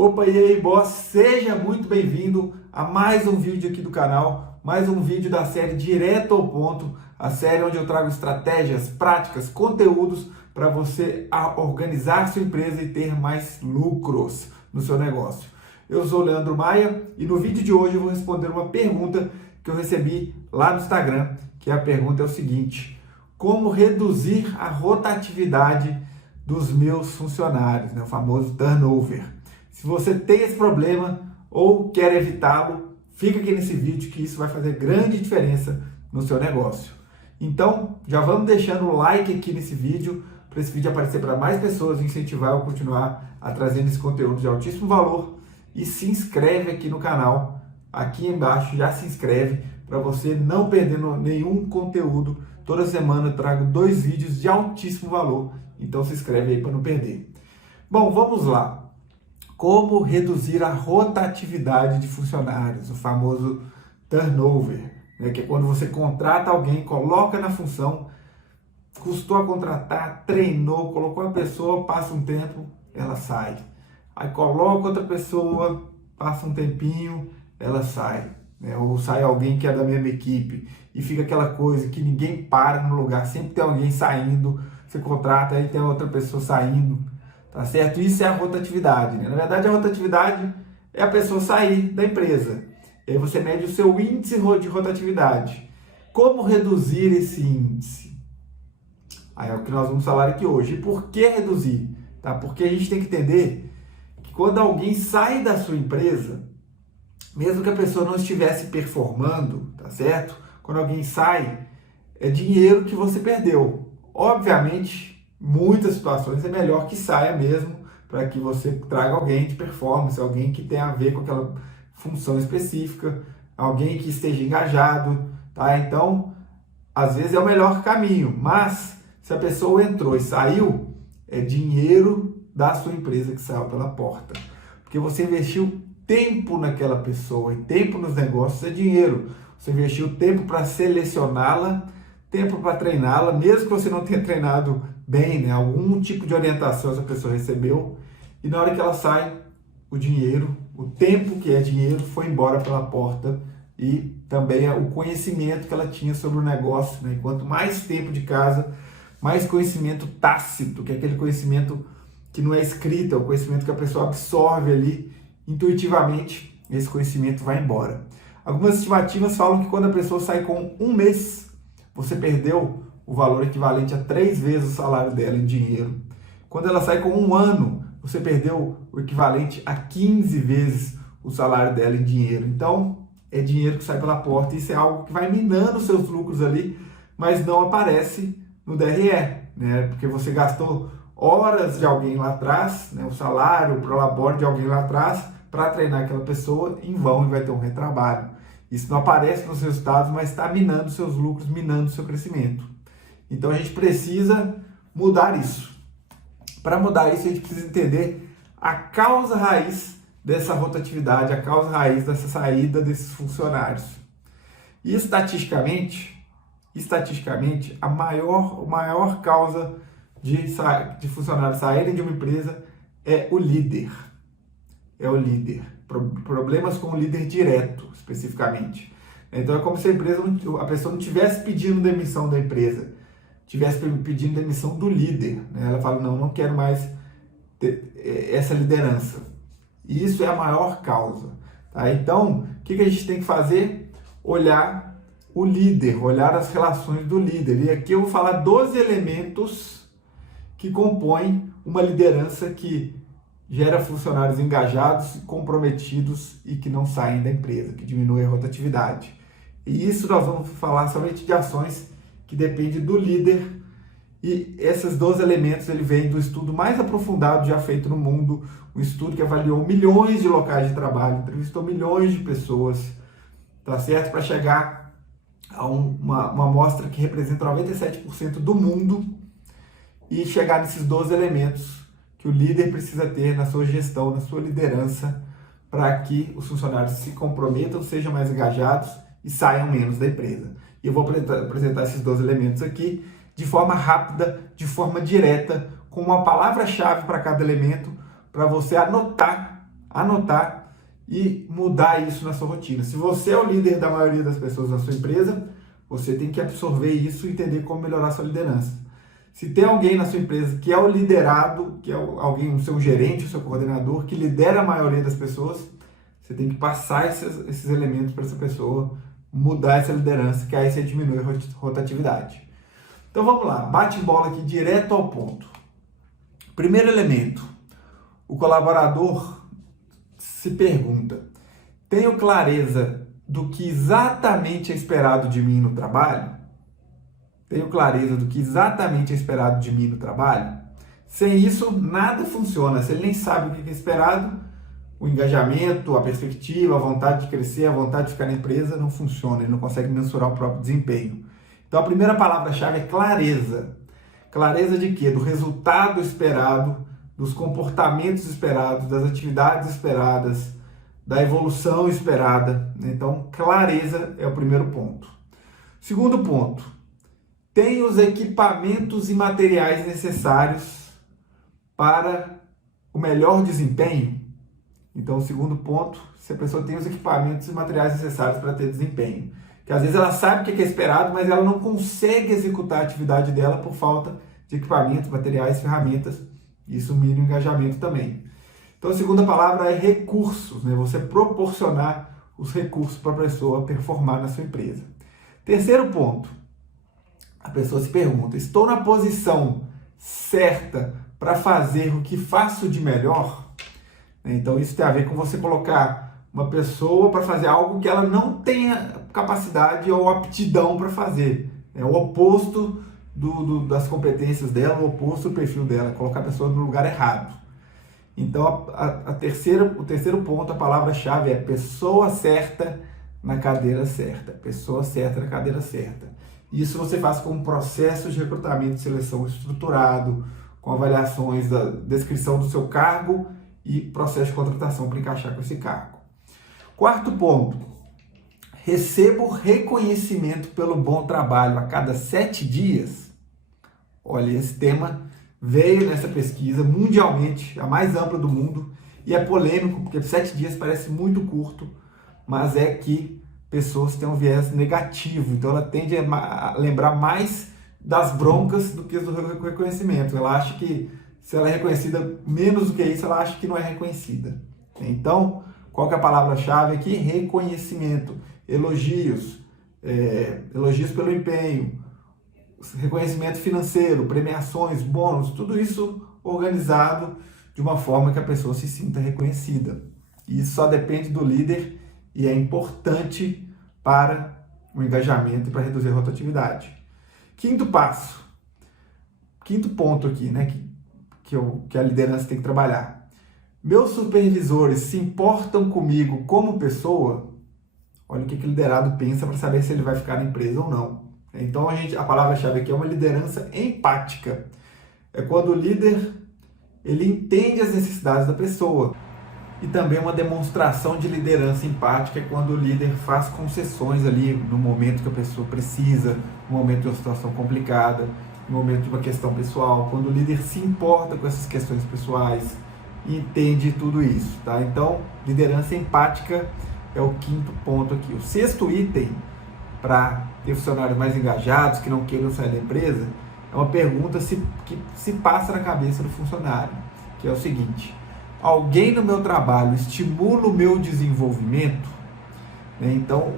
Opa, e aí, boss? Seja muito bem-vindo a mais um vídeo aqui do canal, mais um vídeo da série Direto ao Ponto, a série onde eu trago estratégias, práticas, conteúdos para você organizar sua empresa e ter mais lucros no seu negócio. Eu sou o Leandro Maia e no vídeo de hoje eu vou responder uma pergunta que eu recebi lá no Instagram, que a pergunta é o seguinte: como reduzir a rotatividade dos meus funcionários, né? O famoso turnover. Se você tem esse problema ou quer evitá-lo, fica aqui nesse vídeo que isso vai fazer grande diferença no seu negócio. Então, já vamos deixando o like aqui nesse vídeo, para esse vídeo aparecer para mais pessoas, incentivar eu a continuar a trazendo esse conteúdo de altíssimo valor. E se inscreve aqui no canal, aqui embaixo já se inscreve, para você não perder nenhum conteúdo. Toda semana eu trago 2 vídeos de altíssimo valor, então se inscreve aí para não perder. Bom, vamos lá. Como reduzir a rotatividade de funcionários, o famoso turnover, né? Que é quando você contrata alguém, coloca na função, custou a contratar, treinou, colocou a pessoa, passa um tempo, ela sai. Aí coloca outra pessoa, passa um tempinho, ela sai. Né? Ou sai alguém que é da mesma equipe e fica aquela coisa que ninguém para no lugar, sempre tem alguém saindo, você contrata, aí tem outra pessoa saindo. Tá certo? Isso é a rotatividade, né? Na verdade, a rotatividade é a pessoa sair da empresa. E aí você mede o seu índice de rotatividade. Como reduzir esse índice? Aí é o que nós vamos falar aqui hoje. E por que reduzir? Tá? Porque a gente tem que entender que quando alguém sai da sua empresa, mesmo que a pessoa não estivesse performando, tá certo? Quando alguém sai, é dinheiro que você perdeu. Obviamente, muitas situações é melhor que saia mesmo, para que você traga alguém de performance, alguém que tenha a ver com aquela função específica, alguém que esteja engajado, tá? Então, às vezes é o melhor caminho, mas se a pessoa entrou e saiu, é dinheiro da sua empresa que saiu pela porta, porque você investiu tempo naquela pessoa, e tempo nos negócios é dinheiro. Você investiu tempo para selecioná-la, tempo para treiná-la, mesmo que você não tenha treinado bem, né? Algum tipo de orientação essa pessoa recebeu, e na hora que ela sai, o dinheiro, o tempo que é dinheiro, foi embora pela porta, e também o conhecimento que ela tinha sobre o negócio, né? E quanto mais tempo de casa, mais conhecimento tácito, que é aquele conhecimento que não é escrito, é o conhecimento que a pessoa absorve ali intuitivamente, esse conhecimento vai embora. Algumas estimativas falam que quando a pessoa sai com 1 mês, você perdeu o valor equivalente a 3 vezes o salário dela em dinheiro. Quando ela sai com 1 ano, você perdeu o equivalente a 15 vezes o salário dela em dinheiro. Então, é dinheiro que sai pela porta, e isso é algo que vai minando os seus lucros ali, mas não aparece no DRE, né? Porque você gastou horas de alguém lá atrás, né? O salário, o prolabore de alguém lá atrás, para treinar aquela pessoa em vão, e vai ter um retrabalho. Isso não aparece nos resultados, mas está minando seus lucros, minando seu crescimento. Então a gente precisa mudar isso. Para mudar isso, a gente precisa entender a causa raiz dessa rotatividade, a causa raiz dessa saída desses funcionários. E estatisticamente, a maior causa de funcionários saírem de uma empresa é o líder. É o líder. Problemas com o líder direto, especificamente. Então é como se a pessoa não estivesse pedindo demissão da empresa, estivesse pedindo demissão do líder. Né? Ela fala, não quero mais ter essa liderança. E isso é a maior causa. Tá? Então, o que a gente tem que fazer? Olhar o líder, olhar as relações do líder. E aqui eu vou falar 12 elementos que compõem uma liderança que gera funcionários engajados, comprometidos e que não saem da empresa, que diminui a rotatividade. E isso nós vamos falar somente de ações que dependem do líder, e esses 12 elementos ele vem do estudo mais aprofundado já feito no mundo, um estudo que avaliou milhões de locais de trabalho, entrevistou milhões de pessoas, tá certo? Para chegar a uma amostra que representa 97% do mundo, e chegar nesses 12 elementos que o líder precisa ter na sua gestão, na sua liderança, para que os funcionários se comprometam, sejam mais engajados e saiam menos da empresa. E eu vou apresentar esses 12 elementos aqui de forma rápida, de forma direta, com uma palavra-chave para cada elemento, para você anotar anotar e mudar isso na sua rotina. Se você é o líder da maioria das pessoas na sua empresa, você tem que absorver isso e entender como melhorar a sua liderança. Se tem alguém na sua empresa que é o liderado, que é alguém, o seu gerente, o seu coordenador, que lidera a maioria das pessoas, você tem que passar esses elementos para essa pessoa, mudar essa liderança, que aí você diminui a rotatividade. Então vamos lá, bate bola aqui direto ao ponto. Primeiro elemento, o colaborador se pergunta: tenho clareza do que exatamente é esperado de mim no trabalho? Tenho clareza do que exatamente é esperado de mim no trabalho? Sem isso, nada funciona. Se ele nem sabe o que é esperado, o engajamento, a perspectiva, a vontade de crescer, a vontade de ficar na empresa não funciona, ele não consegue mensurar o próprio desempenho. Então a primeira palavra-chave é clareza. Clareza de quê? Do resultado esperado, dos comportamentos esperados, das atividades esperadas, da evolução esperada. Então, clareza é o primeiro ponto. Segundo ponto, tem os equipamentos e materiais necessários para o melhor desempenho? Então, o segundo ponto, se a pessoa tem os equipamentos e materiais necessários para ter desempenho. Que às vezes ela sabe o que é esperado, mas ela não consegue executar a atividade dela por falta de equipamentos, materiais, ferramentas. Isso mina o engajamento também. Então, a segunda palavra é recursos, né? Você proporcionar os recursos para a pessoa performar na sua empresa. Terceiro ponto, a pessoa se pergunta: estou na posição certa para fazer o que faço de melhor? Então, isso tem a ver com você colocar uma pessoa para fazer algo que ela não tenha capacidade ou aptidão para fazer. É o oposto das competências dela, o oposto do perfil dela, colocar a pessoa no lugar errado. Então, o terceiro ponto, a palavra-chave é pessoa certa na cadeira certa. Pessoa certa na cadeira certa. Isso você faz com um processo de recrutamento e seleção estruturado, com avaliações da descrição do seu cargo e processo de contratação para encaixar com esse cargo. Quarto ponto, recebo reconhecimento pelo bom trabalho a cada 7 dias. Olha, esse tema veio nessa pesquisa mundialmente, a mais ampla do mundo, e é polêmico, porque 7 dias parece muito curto, mas é que pessoas têm um viés negativo, então ela tende a lembrar mais das broncas do que do reconhecimento. Ela acha que se ela é reconhecida menos do que isso, ela acha que não é reconhecida. Então, qual que é a palavra-chave aqui? Reconhecimento, elogios, elogios pelo empenho, reconhecimento financeiro, premiações, bônus, tudo isso organizado de uma forma que a pessoa se sinta reconhecida. E isso só depende do líder e é importante para o engajamento e para reduzir a rotatividade. Quinto ponto aqui, né, que a liderança tem que trabalhar. Meus supervisores se importam comigo como pessoa? Olha o que o liderado pensa para saber se ele vai ficar na empresa ou não. Então a palavra-chave aqui é uma liderança empática. É quando o líder ele entende as necessidades da pessoa. E também uma demonstração de liderança empática é quando o líder faz concessões ali no momento que a pessoa precisa, no momento de uma situação complicada, no momento de uma questão pessoal, quando o líder se importa com essas questões pessoais e entende tudo isso, tá? Então, liderança empática é o quinto ponto aqui. O sexto item, para ter funcionários mais engajados, que não queiram sair da empresa, é uma pergunta que se passa na cabeça do funcionário, que é o seguinte: alguém no meu trabalho estimula o meu desenvolvimento? Então,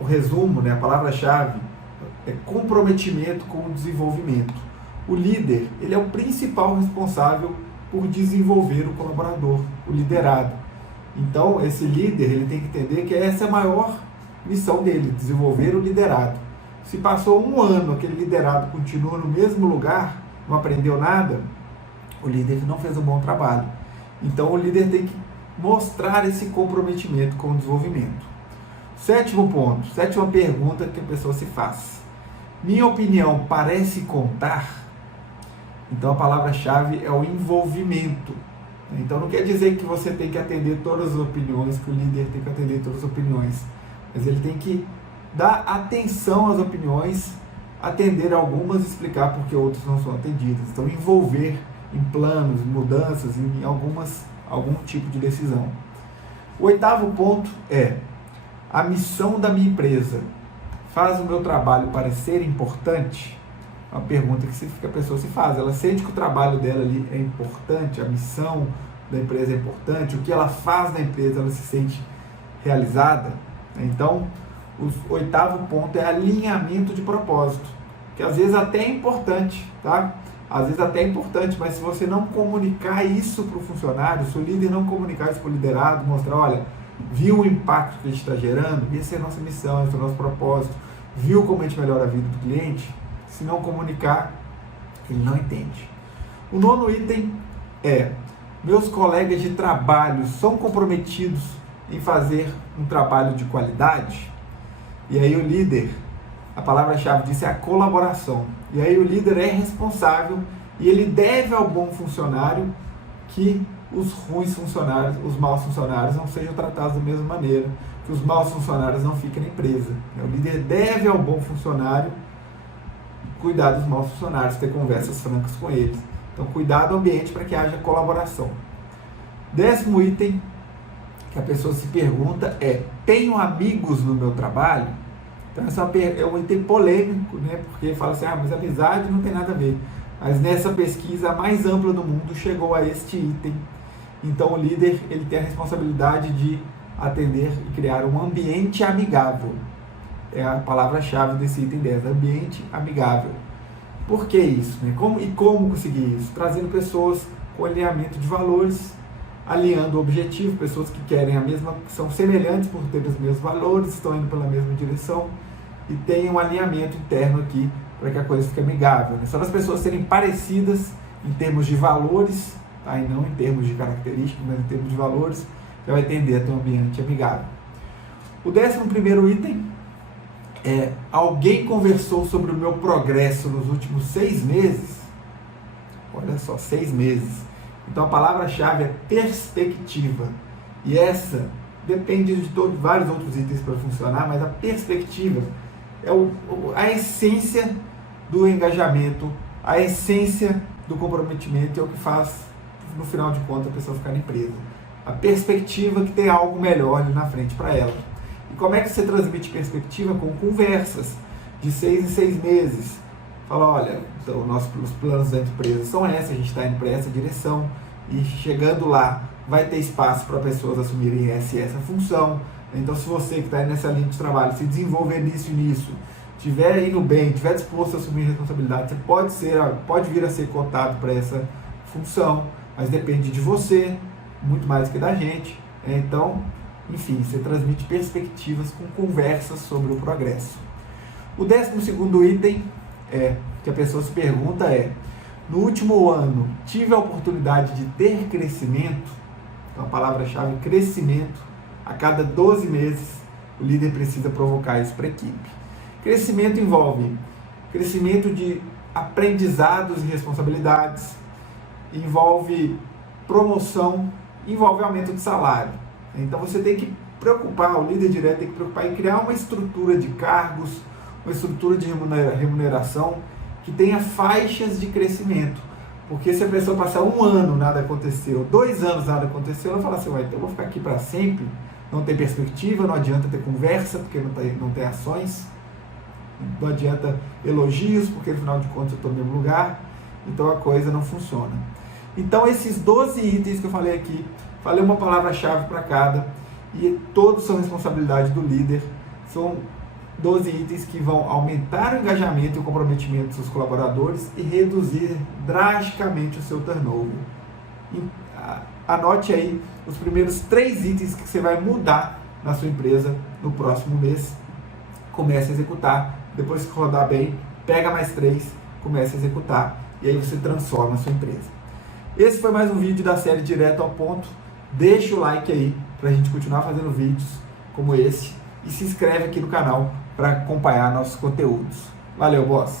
o resumo, né, a palavra-chave é comprometimento com o desenvolvimento. O líder, ele é o principal responsável por desenvolver o colaborador, o liderado. Então, esse líder, ele tem que entender que essa é a maior missão dele, desenvolver o liderado. Se passou 1 ano, aquele liderado continua no mesmo lugar, não aprendeu nada, o líder não fez um bom trabalho. Então, o líder tem que mostrar esse comprometimento com o desenvolvimento. Sétimo ponto, sétima pergunta que a pessoa se faz. Minha opinião parece contar? Então, a palavra-chave é o envolvimento. Então, não quer dizer que você tem que atender todas as opiniões, que o líder tem que atender todas as opiniões. Mas ele tem que dar atenção às opiniões, atender algumas e explicar por que outras não são atendidas. Então, envolver em planos, mudanças, em algumas algum tipo de decisão. O oitavo ponto é: a missão da minha empresa faz o meu trabalho parecer importante? É uma pergunta que a pessoa se faz. Ela sente que o trabalho dela ali é importante, a missão da empresa é importante, o que ela faz na empresa ela se sente realizada? Então, o oitavo ponto é alinhamento de propósito, que às vezes até é importante, tá? Às vezes até é importante, mas se você não comunicar isso para o funcionário, se o líder não comunicar isso para o liderado, mostrar, olha, viu o impacto que a gente está gerando, essa é a nossa missão, esse é o nosso propósito, viu como a gente melhora a vida do cliente? Se não comunicar, ele não entende. O nono item é: meus colegas de trabalho são comprometidos em fazer um trabalho de qualidade? E aí o líder, a palavra-chave disso é a colaboração. E aí o líder é responsável e ele deve ao bom funcionário que os ruins funcionários, os maus funcionários não sejam tratados da mesma maneira, que os maus funcionários não fiquem na empresa. O líder deve ao bom funcionário cuidar dos maus funcionários, ter conversas francas com eles. Então, cuidar do ambiente para que haja colaboração. 10º item que a pessoa se pergunta é: tenho amigos no meu trabalho? Então, essa é um item polêmico, né? Porque fala assim, mas amizade não tem nada a ver. Mas nessa pesquisa, a mais ampla do mundo chegou a este item. Então, o líder ele tem a responsabilidade de atender e criar um ambiente amigável. É a palavra-chave desse item 10, ambiente amigável. Por que isso? Né? Como conseguir isso? Trazendo pessoas com alinhamento de valores, alinhando o objetivo, pessoas que querem a mesma, são semelhantes por ter os mesmos valores, estão indo pela mesma direção e tem um alinhamento interno aqui para que a coisa fique amigável. Né? Só as pessoas serem parecidas em termos de valores, tá? E não em termos de características, mas em termos de valores, você vai tender a ter um ambiente amigável. O 11º item é: alguém conversou sobre o meu progresso nos últimos 6 meses? Olha só, 6 meses. Então a palavra-chave é perspectiva. E essa depende de vários outros itens para funcionar, mas a perspectiva é a essência do engajamento, a essência do comprometimento, é o que faz, no final de contas, a pessoa ficar na empresa. A perspectiva que tem algo melhor ali na frente para ela. E como é que você transmite perspectiva? Com conversas de 6 em 6 meses. Fala, olha, então, os planos da empresa são esses, a gente está indo para essa direção, e chegando lá vai ter espaço para pessoas assumirem essa função. Então, se você que está nessa linha de trabalho se desenvolver nisso e nisso, estiver indo bem, estiver disposto a assumir responsabilidade, você pode vir a ser cotado para essa função, mas depende de você, muito mais que da gente. Então, enfim, você transmite perspectivas com conversas sobre o progresso. O 12º item que a pessoa se pergunta é: no último ano, tive a oportunidade de ter crescimento? Então, a palavra-chave é crescimento. A cada 12 meses, o líder precisa provocar isso para a equipe. Crescimento envolve crescimento de aprendizados e responsabilidades, envolve promoção, envolve aumento de salário. Então, você tem que preocupar, o líder direto tem que preocupar em criar uma estrutura de cargos, uma estrutura de remuneração que tenha faixas de crescimento. Porque se a pessoa passar 1 ano, nada aconteceu, 2 anos, nada aconteceu, ela fala assim, então eu vou ficar aqui para sempre, não tem perspectiva, não adianta ter conversa, porque não tem ações, não adianta elogios, porque no final de contas eu estou no mesmo lugar, então a coisa não funciona. Então esses 12 itens que eu falei aqui, falei uma palavra-chave para cada, e todos são responsabilidade do líder, são 12 itens que vão aumentar o engajamento e o comprometimento dos seus colaboradores e reduzir drasticamente o seu turnover. Anote aí os primeiros 3 itens que você vai mudar na sua empresa no próximo mês. Comece a executar. Depois que rodar bem, pega mais 3, comece a executar. E aí você transforma a sua empresa. Esse foi mais um vídeo da série Direto ao Ponto. Deixa o like aí para a gente continuar fazendo vídeos como esse. E se inscreve aqui no canal para acompanhar nossos conteúdos. Valeu, boss!